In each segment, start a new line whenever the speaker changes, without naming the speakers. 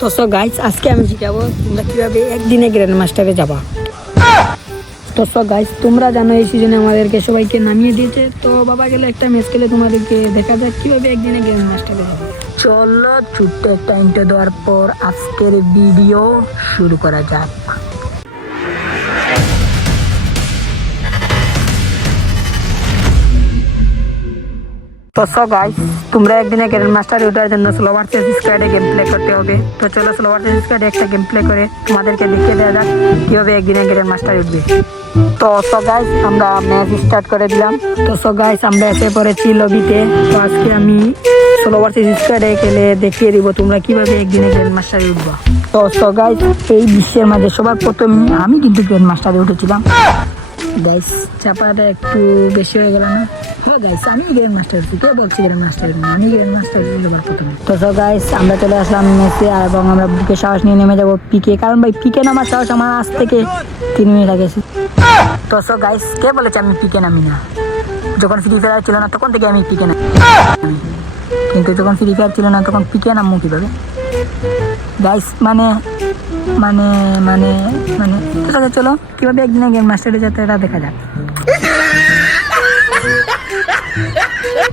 তো so guys আজকে আমি শিখাবো তোমরা কীভাবে একদিনে গ্র্যান্ড মাস্টারে যাবা। তো সো গাইস তোমরা জানো এই সিজনে আমাদেরকে সবাইকে নামিয়ে দিয়েছে। তো বাবা গেলে একটা ম্যাচ খেলে তোমাদেরকে দেখা যাক কীভাবে একদিনে গ্র্যান্ড মাস্টারে যাবে। চলো ছোট্ট ইন্টার দেওয়ার পর আজকের ভিডিও শুরু করা যাক। তো সো গাইস তোমরা একদিনে গ্র্যান্ড মাস্টারে ওঠার জন্য স্লো ভার্সেস স্কোয়াডে গেম প্লে করতে হবে। তো চলো স্লো ভার্সেস স্কোয়াডে একটা গেম প্লে করে তোমাদেরকে দেখিয়ে দেওয়া যাক কীভাবে একদিনে গ্র্যান্ড মাস্টার উঠবে। তো সো গাইস আমরা ম্যাচ স্টার্ট করে দিলাম। তো সো গাইস আমরা এসে পড়েছি লবিতে তো আজকে আমি স্লো ভার্সেস স্কোয়াডে খেলে দেখিয়ে দিব তোমরা কীভাবে একদিনে গ্র্যান্ড মাস্টারে উঠবা। তো সো গাইস এই বিশ্বের মাঝে সবার প্রথম আমি কিন্তু গ্র্যান্ড মাস্টারে উঠেছিলাম। গাইস চাপাটা একটু বেশি হয়ে গেল না। গাইস আমি কে মাস্টার আমি গাইস আমরা চলে আসলাম এবং আমরা বুকে সাহস নিয়ে নেমে যাব পিকে কারণ ভাই পিকে নামার আমার আজ থেকে তিন মিনিট আগে গাইস কে বলেছে আমি পিকে নামি না? যখন ফ্রি ফায়ার ছিল না, তখন থেকে আমি পিকে নামি। কিন্তু যখন ফ্রি ফায়ার ছিল না, তখন পিকে নামবো কীভাবে? গাইস মানে মানে মানে মানে আছে, চলো। কীভাবে একদিনে গেম মাস্টারে যেতে এটা দেখা যাক?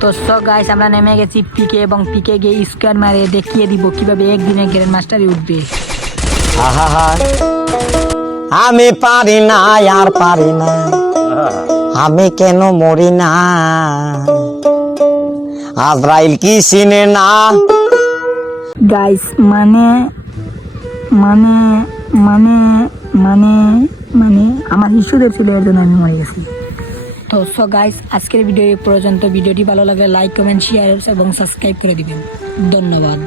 তো সো গাইস আমরা নেমে গেছি পিকে এবং পিকে গিয়ে স্কোয়ার মারে, দেখিয়ে দিব কীভাবে একদিনে গ্র্যান্ড মাস্টারে উঠবে।
আমি পারি না, আর পারি না। আমি কেন মরি না? আজরাইল কি চিনে না?
গাইস মানে মানে মানে মানে মানে আমার ইস্যুদের ছিল এর জন্য আমি মরে গেছি। তো সো গাইস আজকের ভিডিও এই পর্যন্ত। ভিডিওটি ভালো লাগলে লাইক কমেন্ট শেয়ার এবং সাবস্ক্রাইব করে দিবেন। ধন্যবাদ।